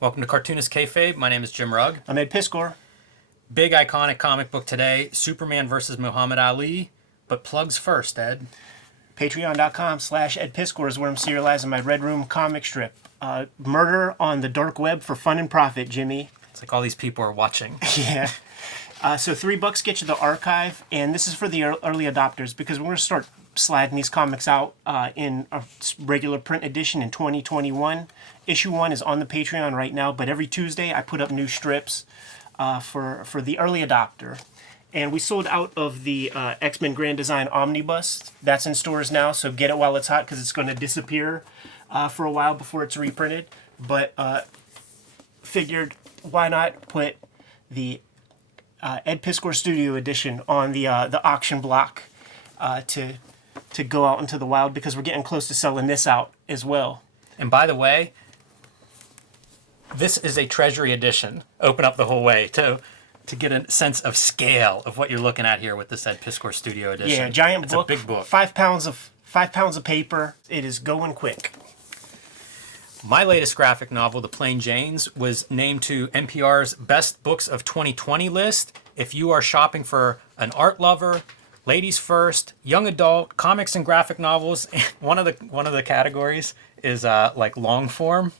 Welcome to Cartoonist Kayfabe. My name is Jim Rugg. I'm Ed Piskor. Big iconic comic book today, Superman versus Muhammad Ali. But plugs first, Ed. Patreon.com/Ed Piskor is where I'm serializing my Red Room comic strip. Murder on the dark web for fun and profit, Jimmy. It's like all these people are watching. Yeah. So $3 gets you the archive, and this is for the early adopters because we're going to start sliding these comics out in a regular print edition in 2021. Issue 1 is on the Patreon right now, but every Tuesday I put up new strips for the early adopter. And we sold out of the X-Men Grand Design Omnibus. That's in stores now, so get it while it's hot because it's going to disappear for a while before it's reprinted. But figured, why not put the Ed Piskor Studio Edition on the auction block to go out into the wild because we're getting close to selling this out as well. And by the way, this is a treasury edition. Open up the whole way to get a sense of scale of what you're looking at here with this Ed Piskor Studio Edition. Yeah, giant it's book. It's a big book. 5 pounds of paper. It is going quick. My latest graphic novel, The Plain Janes, was named to NPR's Best Books of 2020 list. If you are shopping for an art lover, ladies first, young adult, comics and graphic novels, one of the categories is like long form,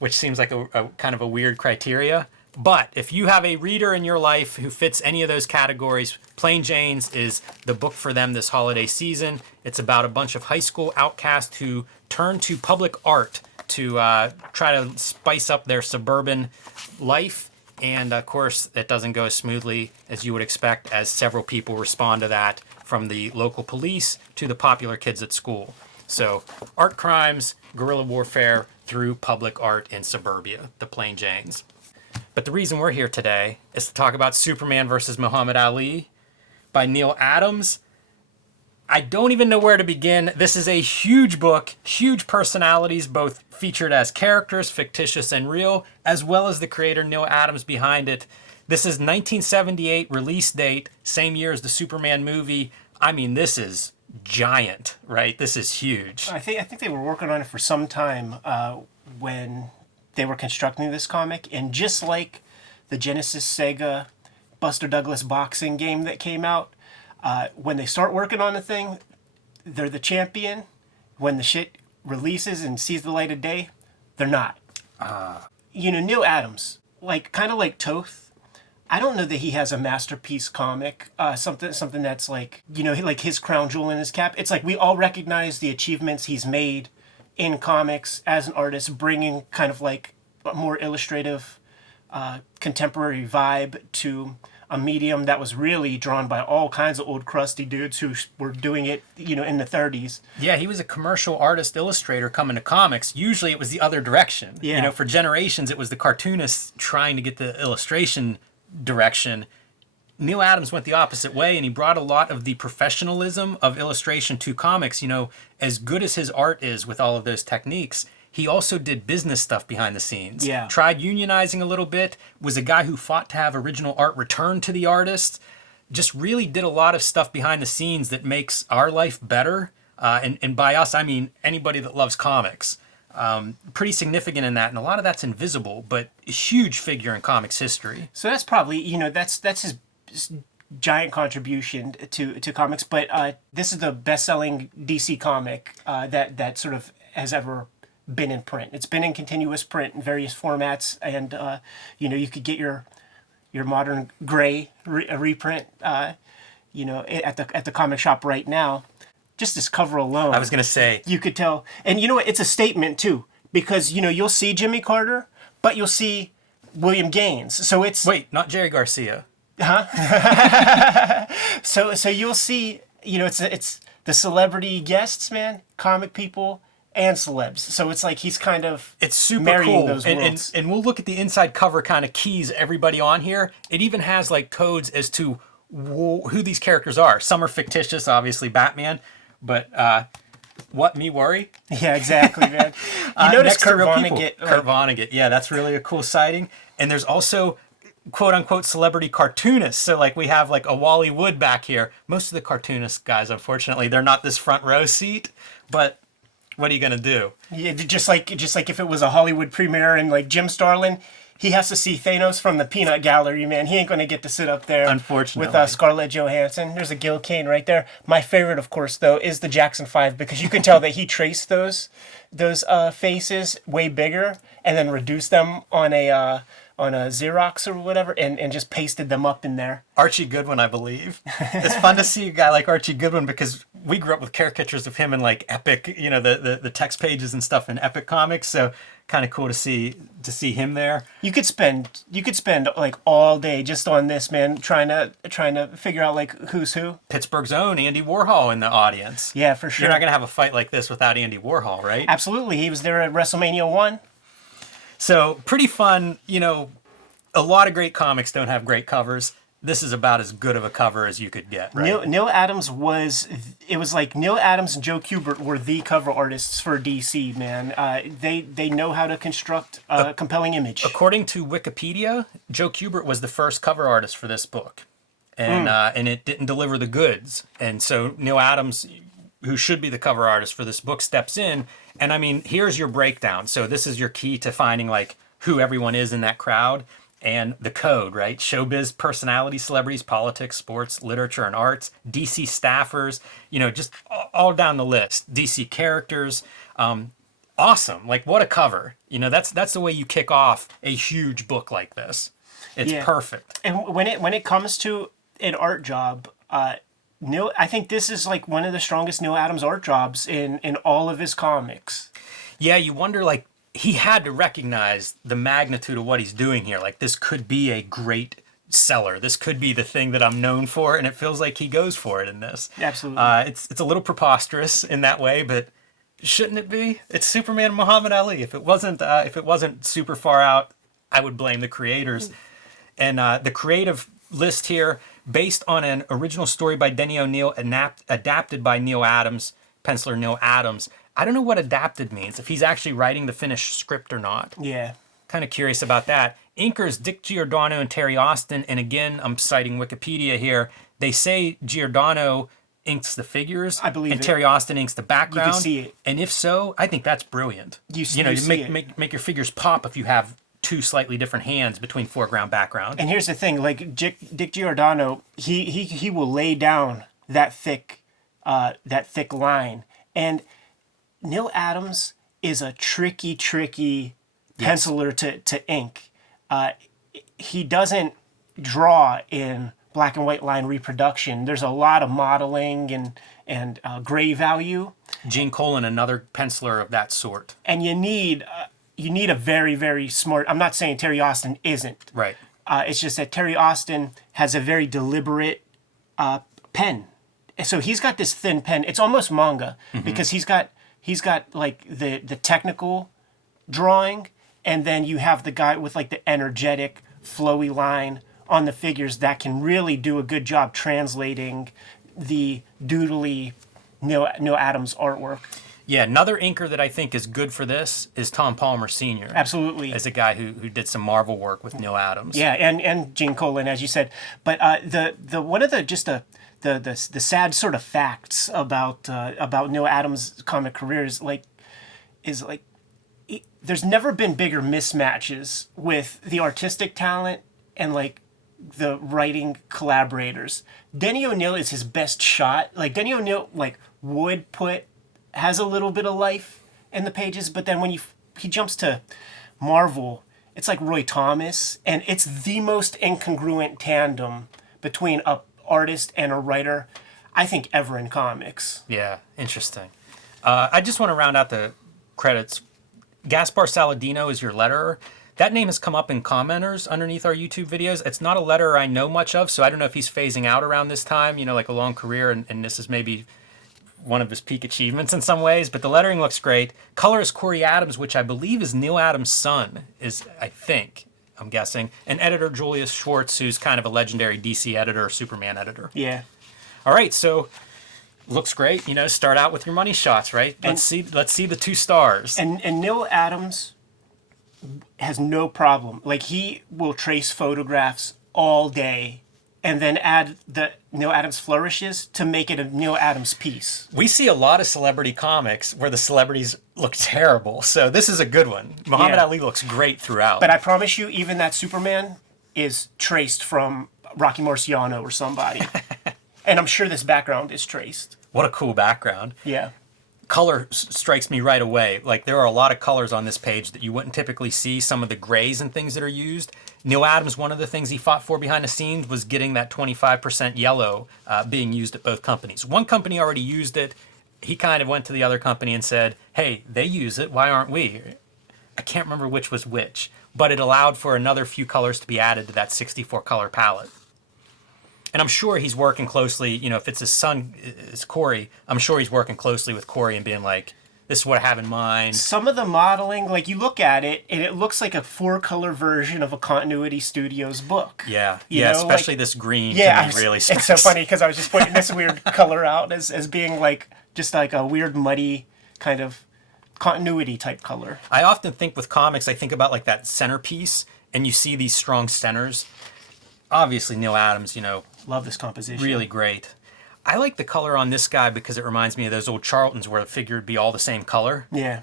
which seems like a kind of a weird criteria. But if you have a reader in your life who fits any of those categories, Plain Janes is the book for them this holiday season. It's about a bunch of high school outcasts who turn to public art to try to spice up their suburban life. And of course, it doesn't go as smoothly as you would expect, as several people respond to that, from the local police to the popular kids at school. So art crimes, guerrilla warfare through public art in suburbia, The Plain Janes. But the reason we're here today is to talk about Superman versus Muhammad Ali by Neal Adams. I don't even know where to begin. This is a huge book, huge personalities, both featured as characters, fictitious and real, as well as the creator Neal Adams behind it. This is 1978 release date, same year as the Superman movie. I mean, this is giant, right? This is huge. I think they were working on it for some time when they were constructing this comic, and just like the Genesis Sega Buster Douglas boxing game that came out, when they start working on the thing, they're the champion. When the shit releases and sees the light of day, they're not. Neal Adams, kind of like Toth, I don't know that he has a masterpiece comic, something that's like his crown jewel in his cap. It's like we all recognize the achievements he's made in comics as an artist, bringing kind of like a more illustrative, contemporary vibe to a medium that was really drawn by all kinds of old crusty dudes who were doing it, in the 30s. Yeah, he was a commercial artist illustrator coming to comics. Usually it was the other direction. Yeah. For generations it was the cartoonists trying to get the illustration direction. Neal Adams went the opposite way, and he brought a lot of the professionalism of illustration to comics. As good as his art is with all of those techniques, he also did business stuff behind the scenes. Yeah. Tried unionizing a little bit, was a guy who fought to have original art returned to the artists, just really did a lot of stuff behind the scenes that makes our life better. And by us, I mean anybody that loves comics. Pretty significant in that, and a lot of that's invisible, but a huge figure in comics history. So that's probably, that's his giant contribution to comics, but this is the best-selling DC comic that sort of has ever been in print. It's been in continuous print in various formats, and you could get your modern gray reprint at the comic shop right now. Just this cover alone, I was gonna say, you could tell. And you know what? It's a statement too, because you'll see Jimmy Carter, but you'll see William Gaines. So it's not Jerry Garcia. Huh? So you'll see, it's the celebrity guests, man, comic people and celebs. So it's like he's kind of super marrying cool. Those worlds. And we'll look at the inside cover kind of keys everybody on here. It even has like codes as to who these characters are. Some are fictitious, obviously Batman, but what me worry? Yeah, exactly, man. You notice Kurt Vonnegut. Kurt Vonnegut, yeah, that's really a cool sighting. And there's also quote unquote celebrity cartoonists. So like we have like a Wally Wood back here. Most of the cartoonist guys, unfortunately, they're not this front row seat, but what are you gonna do? Yeah, just like if it was a Hollywood premiere and like Jim Starlin, he has to see Thanos from the peanut gallery, man. He ain't going to get to sit up there Unfortunately. with Scarlett Johansson. There's a Gil Kane right there. My favorite, of course, though, is the Jackson 5 because you can tell that he traced those faces way bigger and then reduced them on a Xerox or whatever and just pasted them up in there. Archie Goodwin, I believe. It's fun to see a guy like Archie Goodwin because we grew up with caricatures of him in like Epic, you know, the text pages and stuff in Epic Comics. So kind of cool to see him there. You could spend like all day just on this, man, trying to figure out like who's who. Pittsburgh's own Andy Warhol in the audience. Yeah, for sure. You're not gonna have a fight like this without Andy Warhol, right? Absolutely. He was there at WrestleMania 1. So pretty fun, you know, a lot of great comics don't have great covers. This is about as good of a cover as you could get, right? Neal Adams it was like Neal Adams and Joe Kubert were the cover artists for DC, man. They know how to construct a compelling image. According to Wikipedia, Joe Kubert was the first cover artist for this book. And it didn't deliver the goods. And so Neal Adams, who should be the cover artist for this book, steps in. And I mean, here's your breakdown. So this is your key to finding like who everyone is in that crowd. And the code, right? Showbiz personalities, celebrities, politics, sports, literature, and arts, DC staffers, you know, just all down the list. DC characters. Awesome. Like, what a cover. You know, that's the way you kick off a huge book like this. It's perfect. And when it comes to an art job, Neal, I think this is like one of the strongest Neal Adams art jobs in all of his comics. Yeah, you wonder, like, he had to recognize the magnitude of what he's doing here. Like, this could be a great seller. This could be the thing that I'm known for, and it feels like he goes for it in this. Absolutely. It's a little preposterous in that way, but shouldn't it be? It's Superman and Muhammad Ali. If it wasn't super far out, I would blame the creators. And the creative list here, based on an original story by Denny O'Neil, adapted by Neal Adams, penciler Neal Adams. I don't know what adapted means, if he's actually writing the finished script or not. Yeah. Kind of curious about that. Inkers Dick Giordano and Terry Austin, and again, I'm citing Wikipedia here. They say Giordano inks the figures, I believe and it. Terry Austin inks the background. You can see it. And if so, I think that's brilliant. You make your figures pop if you have two slightly different hands between foreground background. And here's the thing, like Dick Giordano, he will lay down that thick line, and Neal Adams is a tricky penciler to ink. He doesn't draw in black and white line reproduction. There's a lot of modeling and gray value. Gene Colan, another penciler of that sort. And you need a very, very smart. I'm not saying Terry Austin isn't. Right. It's just that Terry Austin has a very deliberate pen. So he's got this thin pen. It's almost manga because he's got like the technical drawing, and then you have the guy with like the energetic, flowy line on the figures that can really do a good job translating the doodly Neal Adams artwork. Yeah, another inker that I think is good for this is Tom Palmer Sr. Absolutely. As a guy who did some Marvel work with Neal Adams. Yeah, and Gene Colan, as you said. But the one of the sad sort of facts about Neal Adams' comic career is there's never been bigger mismatches with the artistic talent and like the writing collaborators. Denny O'Neil is his best shot. Like Denny O'Neil has a little bit of life in the pages, but then when he jumps to Marvel, it's like Roy Thomas, and it's the most incongruent tandem between a artist and a writer, I think, ever in comics. Yeah, interesting. I just want to round out the credits. Gaspar Saladino is your letterer. That name has come up in commenters underneath our YouTube videos. It's not a letterer I know much of, so I don't know if he's phasing out around this time, you know, like a long career, and this is maybe one of his peak achievements in some ways, but the lettering looks great. Color is Corey Adams, which I believe is Neal Adams' son, I'm guessing. And editor Julius Schwartz, who's kind of a legendary DC editor, Superman editor. Yeah. All right, so looks great. You know, start out with your money shots, right? Let's see the 2 stars. And Neal Adams has no problem. Like, he will trace photographs all day and then add the Neal Adams flourishes to make it a Neal Adams piece. We see a lot of celebrity comics where the celebrities look terrible, so this is a good one. Muhammad Yeah. Ali looks great throughout. But I promise you, even that Superman is traced from Rocky Marciano or somebody. And I'm sure this background is traced. What a cool background. Yeah. Color strikes me right away. Like, there are a lot of colors on this page that you wouldn't typically see. Some of the grays and things that are used. Neal Adams, one of the things he fought for behind the scenes was getting that 25% yellow being used at both companies. One company already used it. He kind of went to the other company and said, hey, they use it, why aren't we? I can't remember which was which, but it allowed for another few colors to be added to that 64 color palette. And I'm sure he's working closely, you know, if it's his son, is Corey, I'm sure he's working closely with Corey and being like, this is what I have in mind. Some of the modeling, like you look at it, and it looks like a 4-color version of a Continuity Studios book. Yeah, You yeah, know, especially like- this green Yeah, to me really it's strikes. so funny because I was just pointing this weird color out as being like just like a weird muddy kind of continuity type color. I often think with comics, I think about like that centerpiece, and you see these strong centers. Obviously, Neal Adams, you know, Love this composition. really great. I like the color on this guy because it reminds me of those old Charltons where the figure would be all the same color. Yeah.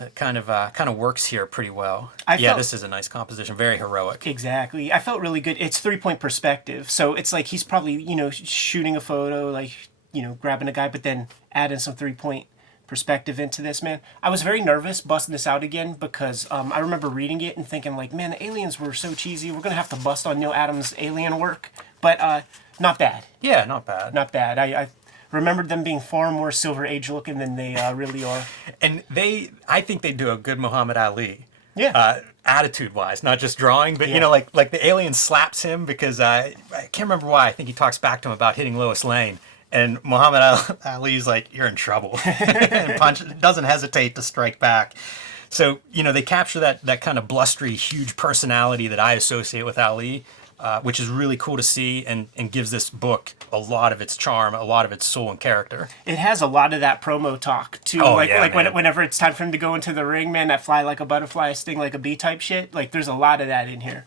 It kind of works here pretty well. I felt- this is a nice composition, very heroic. Exactly. I felt really good. It's 3-point perspective. So it's like he's probably, you know, shooting a photo, like, you know, grabbing a guy, but then adding some 3-point perspective into this, man. I was very nervous busting this out again because I remember reading it and thinking like, man, the aliens were so cheesy. We're going to have to bust on Neal Adams' alien work. But not bad. Yeah, not bad. Not bad. I remembered them being far more Silver Age looking than they really are. And I think they do a good Muhammad Ali. Yeah. Attitude-wise, not just drawing, but you Yeah. know, like the alien slaps him because I can't remember why. I think he talks back to him about hitting Lois Lane, and Muhammad Ali's like, "You're in trouble," and doesn't hesitate to strike back. So you know, they capture that kind of blustery, huge personality that I associate with Ali, which is really cool to see, and gives this book a lot of its charm, a lot of its soul and character. It has a lot of that promo talk too. Oh, like yeah, like man. whenever it's time for him to go into the ring, man, that fly like a butterfly, sting like a bee type shit. Like there's a lot of that in here.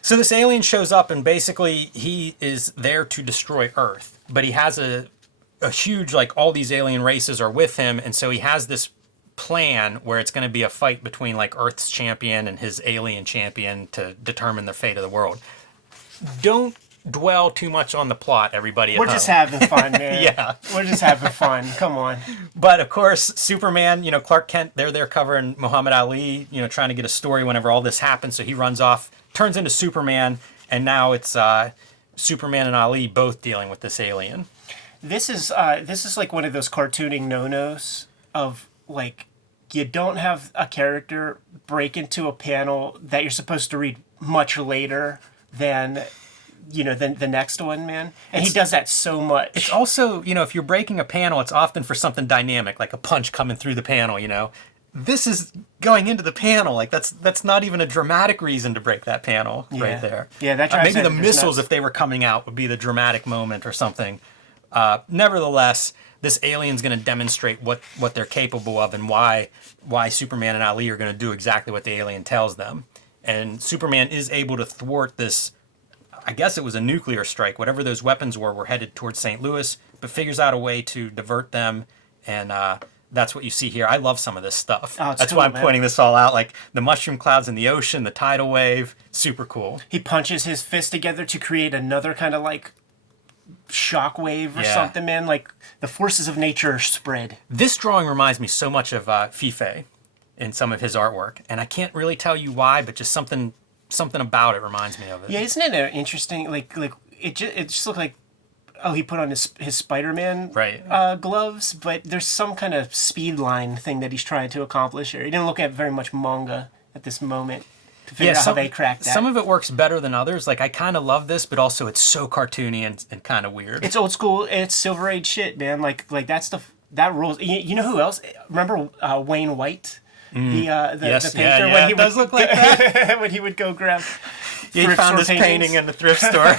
So this alien shows up, and basically he is there to destroy Earth, but he has a huge, like, all these alien races are with him, and so he has this plan where it's going to be a fight between like Earth's champion and his alien champion to determine the fate of the world. Don't dwell too much on the plot, everybody at We're home. just having fun, man. Yeah. We're just having fun. Come on. But of course, Superman, you know, Clark Kent, they're there covering Muhammad Ali, you know, trying to get a story whenever all this happens. So he runs off, turns into Superman, and now it's Superman and Ali both dealing with this alien. This is like one of those cartooning no-nos of like you don't have a character break into a panel that you're supposed to read much later than than the next one, man. And he does that so much. It's also, you know, if you're breaking a panel, it's often for something dynamic, like a punch coming through the panel, you know. This is going into the panel. Like, that's not even a dramatic reason to break that panel right there. Yeah, that drives maybe the editors missiles, nuts. if they were coming out, would be the dramatic moment or something. Nevertheless, this alien's going to demonstrate what they're capable of and why Superman and Ali are going to do exactly what the alien tells them. And Superman is able to thwart this. I guess it was a nuclear strike. Whatever those weapons were headed towards St. Louis, but figures out a way to divert them, and that's what you see here. I love some of this stuff. Oh, it's That's cool, why I'm man. pointing this all out. Like the mushroom clouds in the ocean, the tidal wave, super cool. He punches his fist together to create another kind of like shockwave or Yeah. something, man. Like the forces of nature are spread. This drawing reminds me so much of Kayfabe in some of his artwork, and I can't really tell you why, but just something about it reminds me of it. Yeah, isn't it interesting? Like it just looked like, oh, he put on his Spider-Man Right. gloves, but there's some kind of speed line thing that he's trying to accomplish here. He didn't look at very much manga at this moment to figure out how they cracked that. Some of it works better than others. Like, I kind of love this, but also it's so cartoony and kind of weird. It's old school. It's Silver Age shit, man. Like that stuff that rules. You know who else? Remember Wayne White, Yes, the painter, yeah, when he it does would look like that. when he would go grab. He thrift found store this paintings. painting in the thrift store.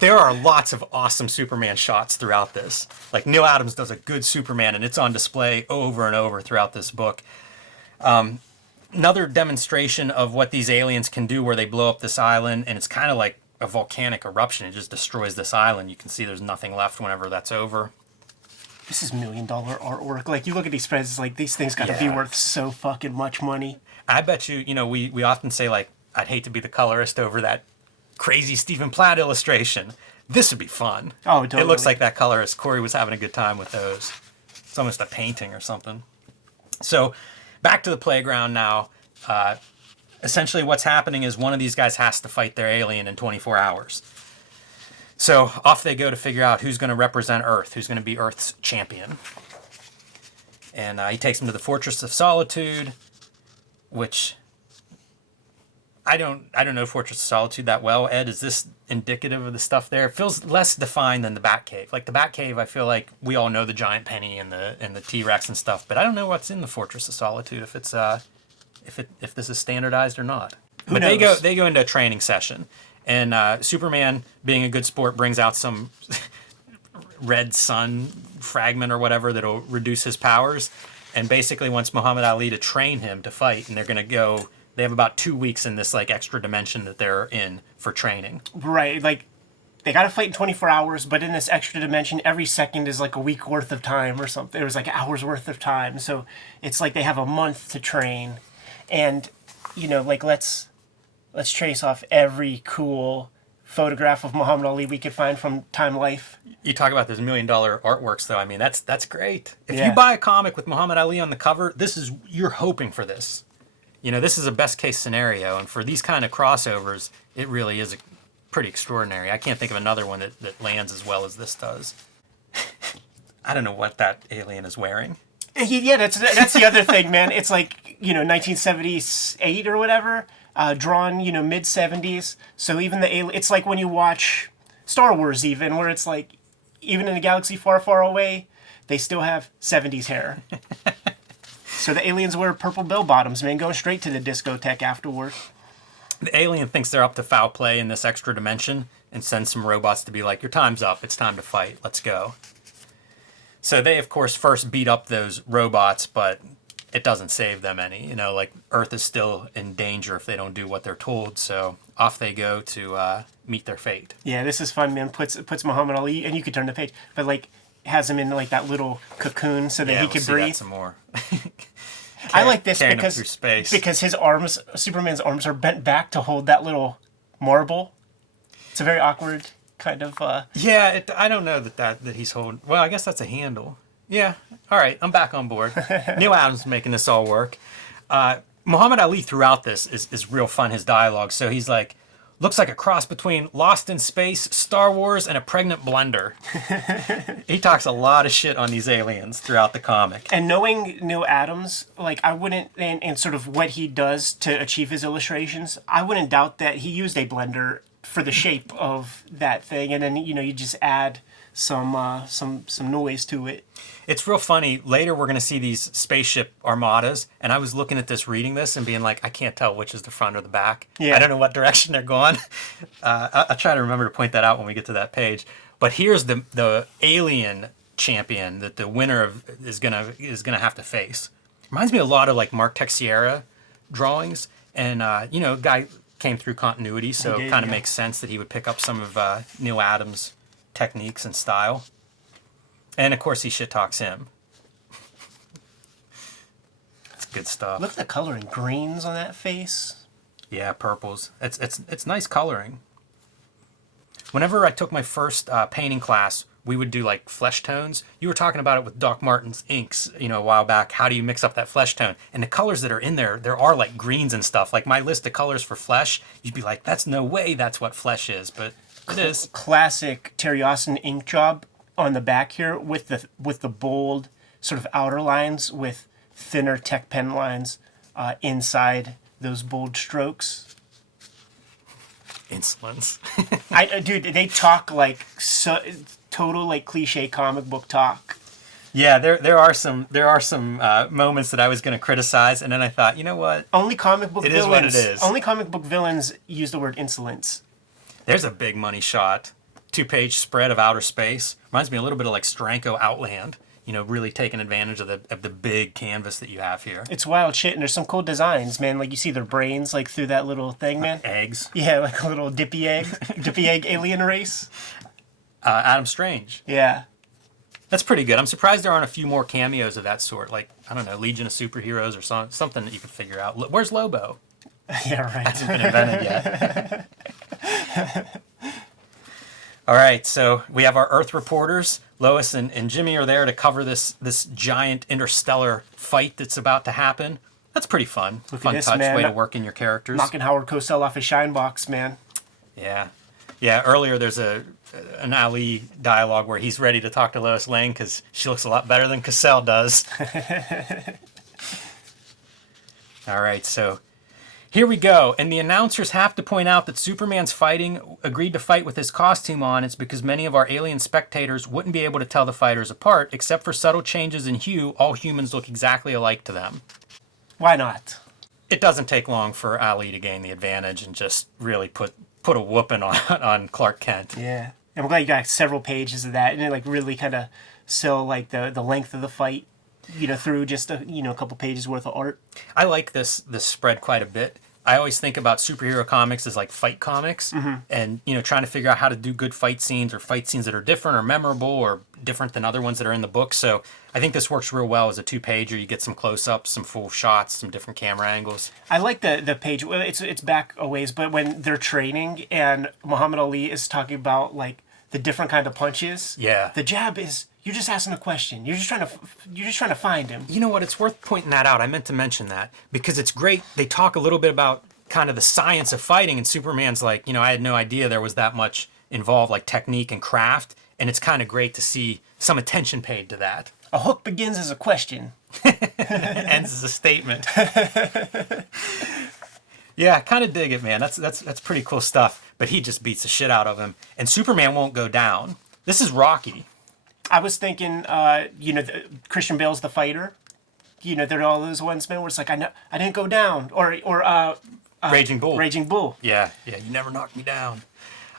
There are lots of awesome Superman shots throughout this. Like, Neal Adams does a good Superman, and it's on display over and over throughout this book. another demonstration of what these aliens can do, where they blow up this island, and it's kind of like a volcanic eruption. It just destroys this island. You can see there's nothing left whenever that's over. This is $1 million artwork. Like, you look at these spreads, it's like, these things got to be worth so fucking much money. I bet you, we often say, like, I'd hate to be the colorist over that crazy Stephen Platt illustration. This would be fun. Oh, totally. It looks like that colorist, Corey, was having a good time with those. It's almost a painting or something. So, back to the playground now. Essentially what's happening is one of these guys has to fight their alien in 24 hours. So off they go to figure out who's going to represent Earth, who's going to be Earth's champion. And he takes them to the Fortress of Solitude, which I don't know Fortress of Solitude that well. Ed, is this indicative of the stuff there? It feels less defined than the Batcave. Like the Batcave, I feel like we all know the giant penny and the T-Rex and stuff, but I don't know what's in the Fortress of Solitude, if it's if this is standardized or not. But they go into a training session. And Superman, being a good sport, brings out some red sun fragment or whatever that'll reduce his powers, and basically wants Muhammad Ali to train him to fight. And they're going to go. They have about 2 weeks in this like extra dimension that they're in for training. Right, like they got to fight in 24 hours, but in this extra dimension, every second is like a week worth of time or something. It was like hours worth of time, so it's like they have a month to train, and like let's trace off every cool photograph of Muhammad Ali we could find from Time Life. You talk about those $1 million artworks, though. I mean, that's great. If you buy a comic with Muhammad Ali on the cover, you're hoping for this. This is a best case scenario, and for these kind of crossovers, it really is pretty extraordinary. I can't think of another one that lands as well as this does. I don't know what that alien is wearing. Yeah, that's the other thing, man. It's like 1978 or whatever. Drawn, mid 70s. So even it's like when you watch Star Wars, even where it's like, even in a galaxy far, far away, they still have 70s hair. So the aliens wear purple bell bottoms, man, going straight to the discotheque afterward. The alien thinks they're up to foul play in this extra dimension and sends some robots to be like, your time's up. It's time to fight. Let's go. So they, of course, first beat up those robots, but it doesn't save them any. Like Earth is still in danger if they don't do what they're told. So off they go to meet their fate. Yeah, this is fun, man. Puts Muhammad Ali, and you could turn the page, but like has him in like that little cocoon so that he could breathe. That some more. I like this because his arms, Superman's arms, are bent back to hold that little marble. It's a very awkward kind of. Yeah, I don't know that he's holding. Well, I guess that's a handle. Yeah. All right. I'm back on board. Neal Adams making this all work. Muhammad Ali throughout this is real fun, his dialogue. So he's like, looks like a cross between Lost in Space, Star Wars, and a pregnant blender. He talks a lot of shit on these aliens throughout the comic. And knowing Neal Adams, like I wouldn't, and sort of what he does to achieve his illustrations, I wouldn't doubt that he used a blender for the shape of that thing. And then, you just add some noise to it. It's real funny. Later, we're going to see these spaceship armadas, and I was looking at this, reading this, and being like, I can't tell which is the front or the back. Yeah. I don't know what direction they're going. I'll try to remember to point that out when we get to that page. But here's the alien champion that the winner of is gonna have to face. Reminds me a lot of like Mark Texiera drawings, and guy came through continuity, so it kind of makes sense that he would pick up some of Neal Adams' techniques and style. And of course he shit talks him. It's good stuff. Look at the coloring, greens on that face. Yeah, purples. It's nice coloring. Whenever I took my first painting class, we would do like flesh tones. You were talking about it with Doc Martens inks, a while back. How do you mix up that flesh tone? And the colors that are in there are like greens and stuff. Like my list of colors for flesh, you'd be like, that's no way that's what flesh is, but it is. Classic Terry Austin ink job on the back here with the bold sort of outer lines with thinner tech pen lines inside those bold strokes. Insolence. Dude, they talk like total like cliche comic book talk. Yeah, there are some moments that I was going to criticize, and then I thought, you know what? Only comic book villains. It is what it is. Only comic book villains use the word insolence. There's a big money shot. 2-page spread of outer space. Reminds me a little bit of like Steranko Outland. really taking advantage of the big canvas that you have here. It's wild shit, and there's some cool designs, man. Like you see their brains like through that little thing, man. Eggs. Yeah, like a little dippy egg alien race. Adam Strange. Yeah. That's pretty good. I'm surprised there aren't a few more cameos of that sort. Like, I don't know, Legion of Superheroes or something that you could figure out. Where's Lobo? Yeah, right. Hasn't been invented yet. All right, so we have our Earth reporters. Lois and Jimmy are there to cover this giant interstellar fight that's about to happen. That's pretty fun. Fun this, touch, man. way to work in your characters. Knocking Howard Cosell off his shine box, man. Yeah. Yeah, earlier there's an Ali dialogue where he's ready to talk to Lois Lane because she looks a lot better than Cassell does. All right, so here we go. And the announcers have to point out that Superman's agreed to fight with his costume on. It's because many of our alien spectators wouldn't be able to tell the fighters apart. Except for subtle changes in hue, all humans look exactly alike to them. Why not? It doesn't take long for Ali to gain the advantage and just really put a whooping on Clark Kent. Yeah. And I'm glad you got several pages of that, and it like really kind of sell like the length of the fight, through just a couple pages worth of art. I like this spread quite a bit. I always think about superhero comics as like fight comics, and trying to figure out how to do good fight scenes or fight scenes that are different or memorable or different than other ones that are in the book. So I think this works real well as a 2-pager. You get some close-ups, some full shots, some different camera angles. I like the page. Well, it's back a ways, but when they're training and Muhammad Ali is talking about like the different kind of punches. Yeah. The jab is you're just asking a question. You're just trying to find him. You know what? It's worth pointing that out. I meant to mention that because it's great. They talk a little bit about kind of the science of fighting, and Superman's like, I had no idea there was that much involved, like technique and craft, and it's kind of great to see some attention paid to that. A hook begins as a question. Ends as a statement. Yeah, kind of dig it, man. That's pretty cool stuff. But he just beats the shit out of him, and Superman won't go down. This is Rocky. I was thinking, Christian Bale's the fighter. There are all those ones, man, where it's like, I didn't go down, or Raging Bull. Raging Bull. Yeah, you never knocked me down.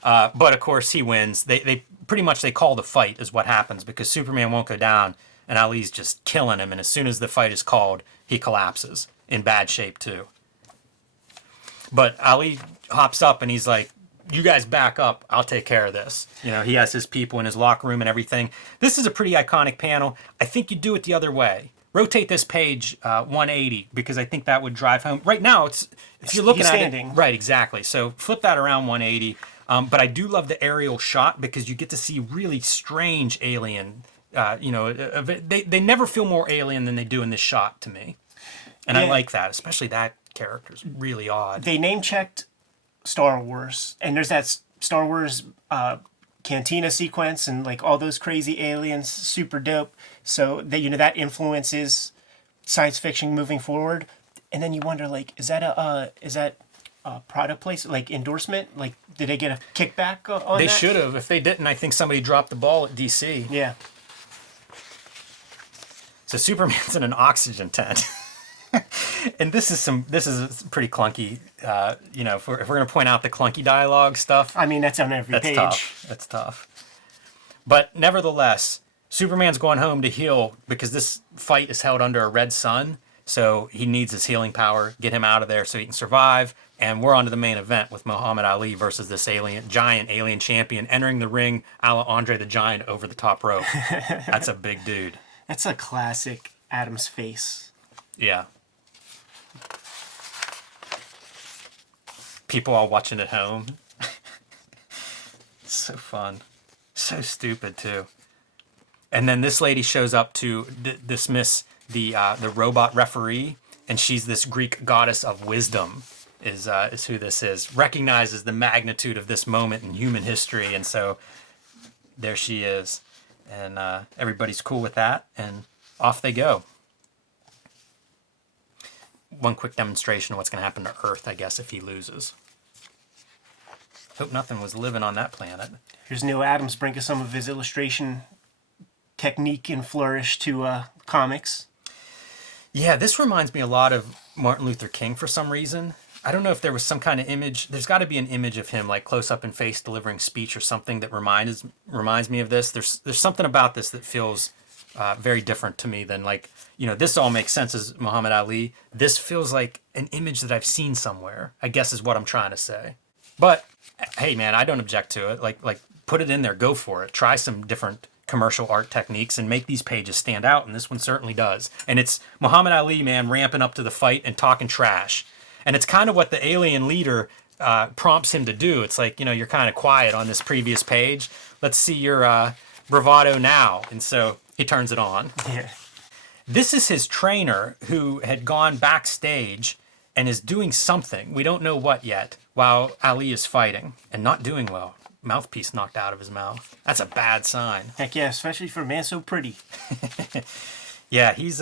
But of course he wins. They pretty much they call the fight is what happens because Superman won't go down, and Ali's just killing him. And as soon as the fight is called, he collapses in bad shape too. But Ali hops up and he's like, "You guys back up. I'll take care of this." He has his people in his locker room and everything. This is a pretty iconic panel. I think you do it the other way. Rotate this page 180 because I think that would drive home. Right now, if you're looking at it, right, exactly. So flip that around 180. But I do love the aerial shot because you get to see really strange alien. They never feel more alien than they do in this shot to me, and I like that, especially that character's really odd. They name checked Star Wars, and there's that Star Wars cantina sequence and like all those crazy aliens, super dope. So that influences science fiction moving forward. And then you wonder, like, is that a product place, like endorsement? Like, did they get a kickback on They that? should have. If they didn't, I think somebody dropped the ball at DC. Yeah. So Superman's in an oxygen tent. And this is pretty clunky. If we're gonna point out the clunky dialogue stuff, I mean, that's on every page. That's tough. But nevertheless, Superman's going home to heal because this fight is held under a red sun. So he needs his healing power, get him out of there so he can survive. And we're on to the main event with Muhammad Ali versus this giant alien champion entering the ring a la Andre the Giant over the top rope. That's a big dude. That's a classic Adam's face. Yeah. People all watching at home. So fun. So stupid, too. And then this lady shows up to dismiss the robot referee, and she's this Greek goddess of wisdom, is who this is. Recognizes the magnitude of this moment in human history, and so there she is. And everybody's cool with that, and off they go. One quick demonstration of what's going to happen to Earth, I guess, if he loses. Hope nothing was living on that planet. Here's Neal Adams bringing some of his illustration technique and flourish to comics. Yeah, this reminds me a lot of Martin Luther King for some reason. I don't know if there was some kind of image. There's got to be an image of him, like close up in face, delivering speech or something that reminds me of this. There's something about this that feels very different to me than like, this all makes sense as Muhammad Ali. This feels like an image that I've seen somewhere, I guess is what I'm trying to say. But hey, man, I don't object to it. Like put it in there, go for it. Try some different commercial art techniques and make these pages stand out. And this one certainly does. And it's Muhammad Ali, man, ramping up to the fight and talking trash. And it's kind of what the alien leader prompts him to do. It's like, you're kind of quiet on this previous page. Let's see your bravado now. And so he turns it on. Yeah. This is his trainer who had gone backstage and is doing something. We don't know what yet, while Ali is fighting and not doing well. Mouthpiece knocked out of his mouth. That's a bad sign. Heck yeah, especially for a man so pretty. Yeah, he's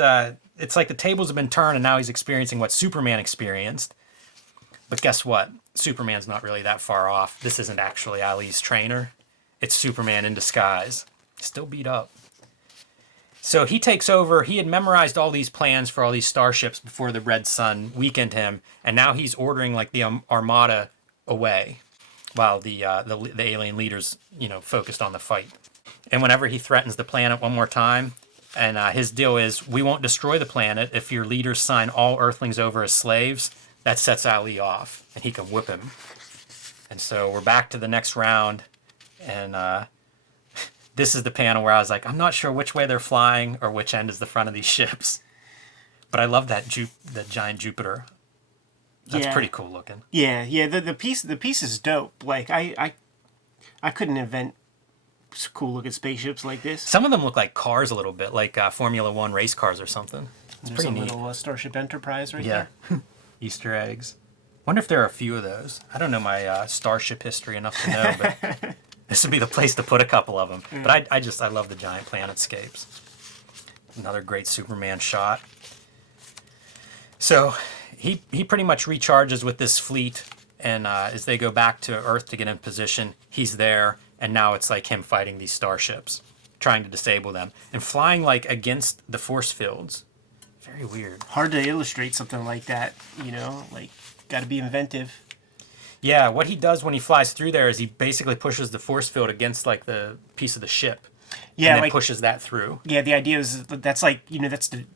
it's like the tables have been turned and now he's experiencing what Superman experienced. But guess what? Superman's not really that far off. This isn't actually Ali's trainer. It's Superman in disguise. Still beat up. So he takes over. He had memorized all these plans for all these starships before the Red Sun weakened him, and now he's ordering like the Armada away, while the alien leaders, focused on the fight. And whenever he threatens the planet one more time, and his deal is, we won't destroy the planet if your leaders sign all Earthlings over as slaves. That sets Ali off, and he can whip him. And so we're back to the next round, and this is the panel where I was like, I'm not sure which way they're flying or which end is the front of these ships. But I love that giant Jupiter. That's pretty cool looking. Yeah. The piece is dope. Like I couldn't invent cool looking spaceships like this. Some of them look like cars a little bit, like Formula One race cars or something. It's There's pretty a neat. little Starship Enterprise right there. Easter eggs. Wonder if there are a few of those. I don't know my Starship history enough to know, but this would be the place to put a couple of them. But I love the giant planetscapes. Another great Superman shot. So he pretty much recharges with this fleet, and as they go back to Earth to get in position, he's there, and now it's like him fighting these starships, trying to disable them, and flying like against the force fields. Very weird. Hard to illustrate something like that, like got to be inventive. Yeah, what he does when he flies through there is he basically pushes the force field against like the piece of the ship. Yeah, and then like pushes that through. Yeah, the idea is that's like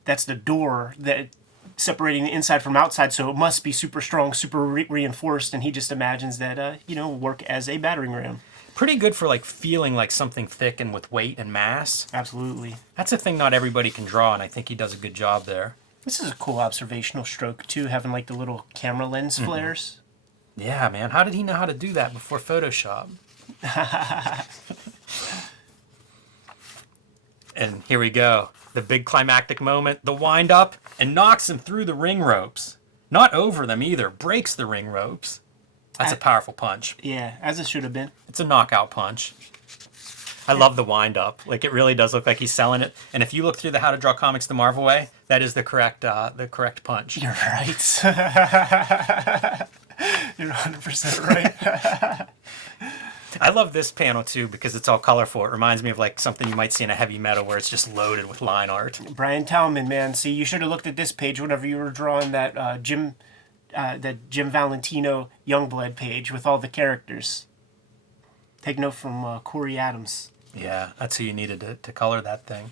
that's the door that separating the inside from outside, so it must be super strong, super reinforced, and he just imagines that work as a battering ram. Pretty good for like feeling like something thick and with weight and mass. Absolutely. That's a thing not everybody can draw, and I think he does a good job there. This is a cool observational stroke too, having like the little camera lens flares. Yeah, man. How did he know how to do that before Photoshop? And here we go. The big climactic moment, the wind up, and knocks him through the ring ropes. Not over them either, breaks the ring ropes. That's a powerful punch. Yeah, as it should have been. It's a knockout punch. I love the wind up. Like, it really does look like he's selling it. And if you look through the How to Draw Comics the Marvel way, that is the correct punch. You're right. You're 100% right. I love this panel too because it's all colorful. It reminds me of like something you might see in a heavy metal where it's just loaded with line art. Brian Tallman, man. See, you should have looked at this page whenever you were drawing that Jim Valentino Youngblood page with all the characters. Take note from Corey Adams. Yeah, that's who you needed to color that thing.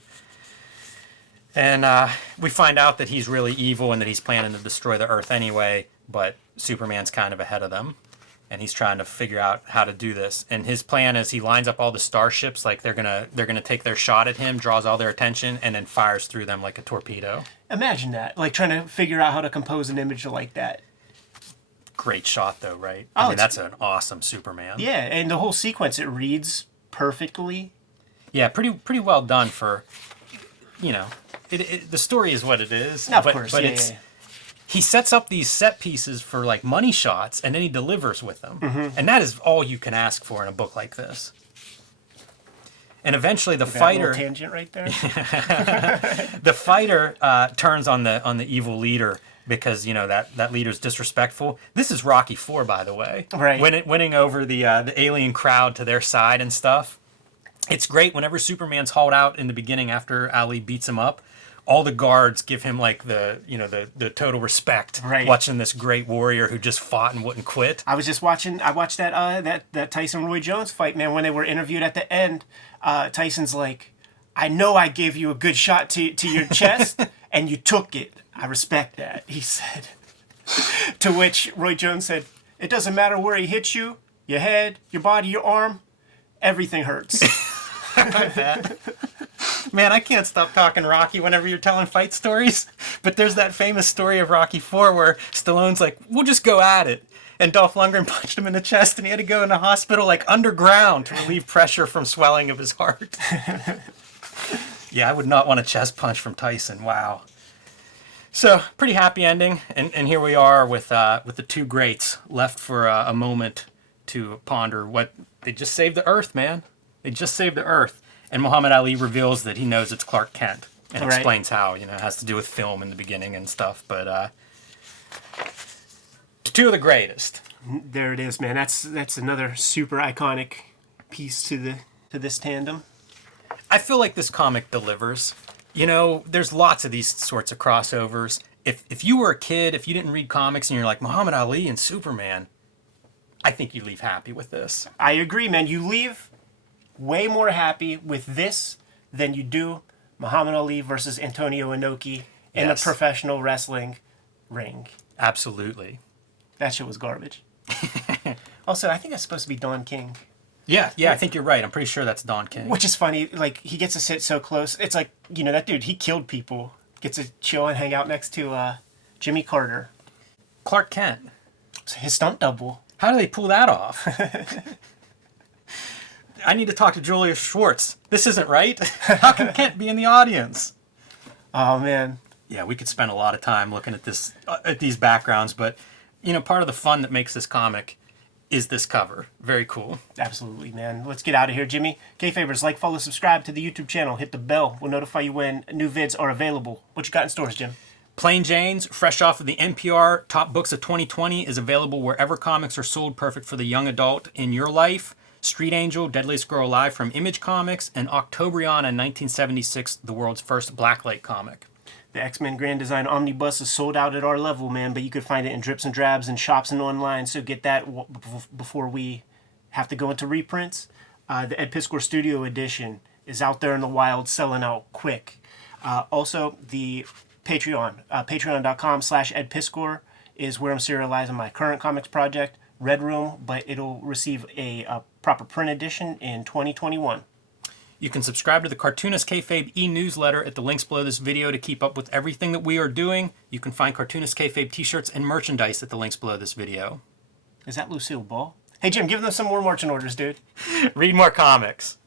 And we find out that he's really evil and that he's planning to destroy the Earth anyway, but Superman's kind of ahead of them. And he's trying to figure out how to do this. And his plan is he lines up all the starships like they're gonna take their shot at him, draws all their attention, and then fires through them like a torpedo. Imagine that, like trying to figure out how to compose an image like that. Great shot though, right? Oh, I mean, that's an awesome Superman. Yeah, and the whole sequence, it reads perfectly. Yeah, pretty well done for, the story is what it is. Of course, but yeah. He sets up these set pieces for like money shots, and then he delivers with them. Mm-hmm. And that is all you can ask for in a book like this. And eventually the That fighter, little tangent right there. the fighter turns on the evil leader because that leader's disrespectful. This is Rocky IV, by the way. Right. Winning over the alien crowd to their side and stuff. It's great whenever Superman's hauled out in the beginning after Ali beats him up. All the guards give him like the total respect. Right. Watching this great warrior who just fought and wouldn't quit. I watched that Tyson Roy Jones fight, man. When they were interviewed at the end, Tyson's like, I know I gave you a good shot to your chest, and you took it. I respect that, he said. To which Roy Jones said, it doesn't matter where he hits you, your head, your body, your arm, everything hurts. I bet. Man, I can't stop talking Rocky whenever you're telling fight stories. But there's that famous story of Rocky 4 where Stallone's like, we'll just go at it. And Dolph Lundgren punched him in the chest and he had to go in the hospital like underground to relieve pressure from swelling of his heart. Yeah, I would not want a chest punch from Tyson. Wow. So, pretty happy ending. And here we are with the two greats left for a moment to ponder what they just saved the Earth, man. They just saved the Earth. And Muhammad Ali reveals that he knows it's Clark Kent and explains how, it has to do with film in the beginning and stuff. But two of the greatest. There it is, man. That's another super iconic piece to this tandem. I feel like this comic delivers. There's lots of these sorts of crossovers. If you were a kid, if you didn't read comics and you're like Muhammad Ali and Superman, I think you leave happy with this. I agree, man. You leave way more happy with this than you do Muhammad Ali versus Antonio Inoki in the professional wrestling ring. Absolutely. That shit was garbage. Also, I think that's supposed to be Don King. Yeah, I think you're right. I'm pretty sure that's Don King. Which is funny. Like, he gets to sit so close. It's like, that dude, he killed people. Gets to chill and hang out next to Jimmy Carter. Clark Kent. His stunt double. How do they pull that off? I need to talk to Julia Schwartz. This isn't right. How can Kent be in the audience? Oh, man. Yeah, we could spend a lot of time looking at this, at these backgrounds, but part of the fun that makes this comic is this cover. Very cool. Absolutely, man. Let's get out of here, Jimmy. Kayfabers, like, follow, subscribe to the YouTube channel. Hit the bell. We'll notify you when new vids are available. What you got in stores, Jim? Plain Jane's, fresh off of the NPR Top Books of 2020, is available wherever comics are sold, perfect for the young adult in your life. Street Angel, Deadliest Girl Alive from Image Comics, and Octobrion in 1976, the world's first blacklight comic. The X-Men Grand Design Omnibus is sold out at our level, man, but you could find it in drips and drabs and shops and online, so get that before we have to go into reprints. The Ed Piscor Studio Edition is out there in the wild, selling out quick. Also, the Patreon, patreon.com/Ed Piscor is where I'm serializing my current comics project, Red Room, but it'll receive a proper print edition in 2021. You can subscribe to the Cartoonist Kayfabe e-newsletter at the links below this video to keep up with everything that we are doing. You can find Cartoonist Kayfabe t-shirts and merchandise at the links below this video. Is that Lucille Ball? Hey, Jim, give them some more marching orders, dude. Read more comics.